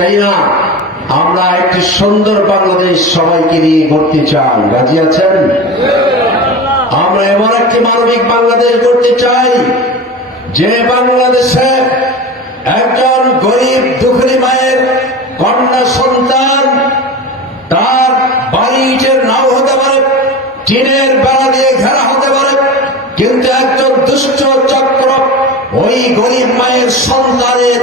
চাই না। আমরা একটি সুন্দর বাংলাদেশ সবাইকে নিয়ে গড়তে চাই। রাজি আছেন? আমরা এমন একটি মানবিক বাংলাদেশ গড়তে চাই, যে বাংলাদেশে একজন গরিব, দুঃখী মায়ের কন্যা সন্তান তার বাড়ি ইটের নাও হতে পারে, টিনের বেড়া দিয়ে ঘেরা হতে পারে, কিন্তু একজন দুষ্ট চক্র ওই গরিব মায়ের সন্তানের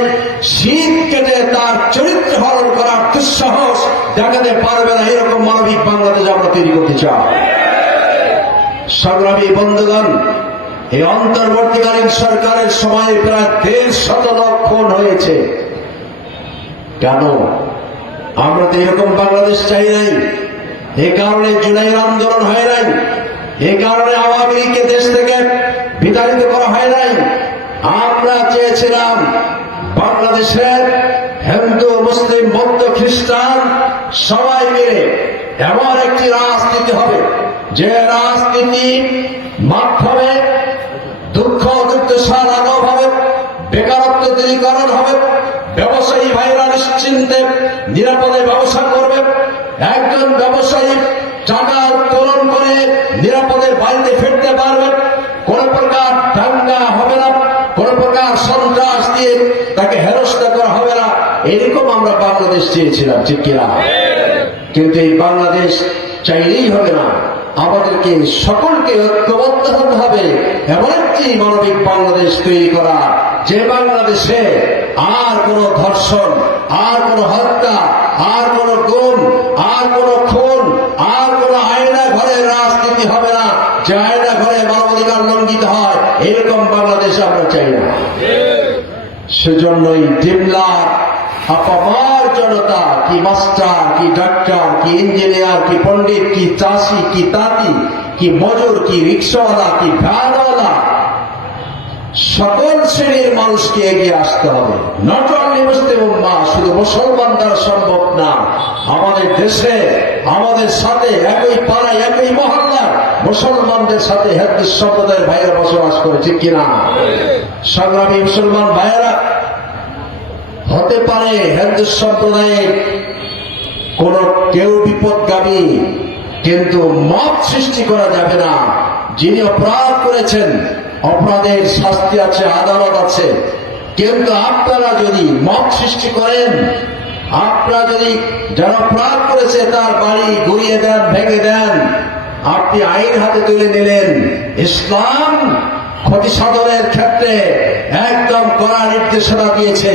তার চরিত্র হরণ করার দুঃসাহস দেখাতে পারবে না। এরকম মানবিক বাংলাদেশ আমরা তৈরি করতে চাই। সংগ্রামী বন্ধুগণ, এই অন্তর্বর্তীকালীন সরকারের সময় প্রায় দেড় শত লক্ষ হয়েছে। কেন? আমরা তো এরকম বাংলাদেশ চাই নাই। এই কারণে জুলাইয়ের আন্দোলন হয় নাই। এই কারণে আওয়ামী লীগকে দেশ থেকে বিতাড়িত করা হয় নাই। আমরা চেয়েছিলাম বাংলাদেশের হিন্দু মুসলিম বৌদ্ধ খ্রিস্টান সবাই মিলে এমন একটি রাজনীতি হবে যে রাজনীতি মাধ্যমে দুঃখ দুর্দশা লাঘব হবে, বেকারত্ব দূরীকরণ হবে, ব্যবসায়ী ভাইরা নিশ্চিন্তে নিরাপদে ব্যবসা করবে। একজন ব্যবসায়ী টাকা উত্তোলন করে নিরাপদে বাড়িতে ফিরতে পারবে। কোন প্রকার দাঙ্গা হবে না, কোন প্রকার সন্ত্রাস দিয়ে তাকে হেরস্তা করা হবে না। এরকম আমরা বাংলাদেশ চেয়েছিলাম, ঠিক কিনা? কিন্তু এই বাংলাদেশ চাইলেই হবে না। আমাদেরকে সকলকে ঐক্যবদ্ধ হতে হবে এমন একটি মানবিক বাংলাদেশ তৈরি করা। যে বাংলাদেশে আর কোন ধর্ষণ আর কোন হত্যা আর কোন গুণ আর কোন খুন আর কোন আয়না ঘরের রাজনীতি হবে না যে আয়না ঘরে মানবাধিকার লঙ্ঘিত হয় এরকম বাংলাদেশ আমরা চাই না। সেজন্যই ডিমলার আপামার জনতা কি মাস্টার কি ডাক্তার কি ইঞ্জিনিয়ার কি পণ্ডিত কি চাষি কি তাঁতি কি মজুর কি রিক্সাওয়ালা কি ভ্যানওয়ালা সকল শ্রেণির মানুষকে এগিয়ে আসতে হবে। নট অনলি মুসলিম উম্মা শুধু মুসলমান দ্বারা সম্ভব না আমাদের দেশে আমাদের সাথে একই পাড়ায় একই মহল্লায় মুসলমানদের সাথে হেদিস সম্প্রদায়ের ভাইয়েরা বসবাস করে ঠিক কিনা? সংগ্রামী মুসলমান ভাইয়েরা হতে পারে হিন্দু সম্প্রদায়ের কোন কেউ বিপদগামী, কিন্তু মত সৃষ্টি করা যাবে না। যিনি অপরাধ করেছেন, অপরাধের শাস্তি আছে, আদালত আছে। কিন্তু আপনারা যদি মত সৃষ্টি করেন, আপনারা যদি যারা অপরাধ করেছে, তার বাড়ি গুড়িয়ে দেন, ভেঙে দেন, আপনি আইন হাতে তুলে নিলেন। ইসলাম ক্ষতি সাধনের ক্ষেত্রে একদম কড়া নির্দেশনা দিয়েছে।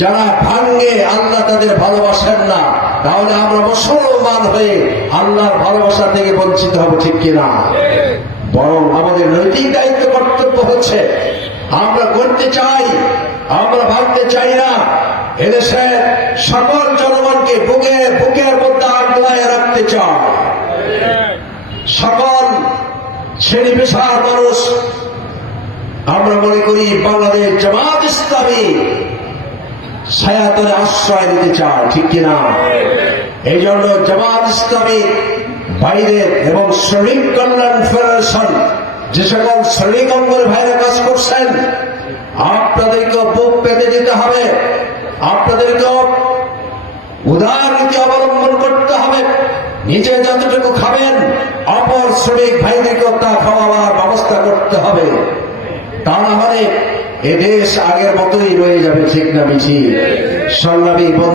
যারা ভাঙ্গে আল্লাহ তাদের ভালোবাসেন না, তাহলে আমরা মুসলমান হয়ে আল্লাহর ভালোবাসা থেকে বঞ্চিত হব, ঠিক কিনা? বরং আমাদের নৈতিক দায়িত্ব কর্তব্য হচ্ছে, আমরা করতে চাই, আমরা ভাবতে চাই না। এদেশের সকল জনগণকে বুকে বুকের মধ্যে আগলায় রাখতে চাই। সকল শ্রেণি পেশার মানুষ আমরা মনে করি বাংলাদেশ জামাত ইসলামী ছায়াতলে আশ্রয় দিতে চায়, ঠিক কিনা? এই জন্য জামাত ইসলামী বাইরের এবং শ্রমিক কল্যাণ ফেডারেশন, যে সকল শ্রমিক অঙ্গের ভাইরা কাজ করছেন, আপনাদেরকে বুক পেতে দিতে হবে, আপনাদেরকে উদার নীতি অবলম্বন করতে হবে, নিজে যতটুকু খাবেন, অপর শ্রমিক ভাইদেরকেও তা খাওয়াবার ব্যবস্থা করতে হবে। তা না হলে এদেশ আগের মতোই রয়ে যাবে ঠিক না মিছিল? সংগ্রামী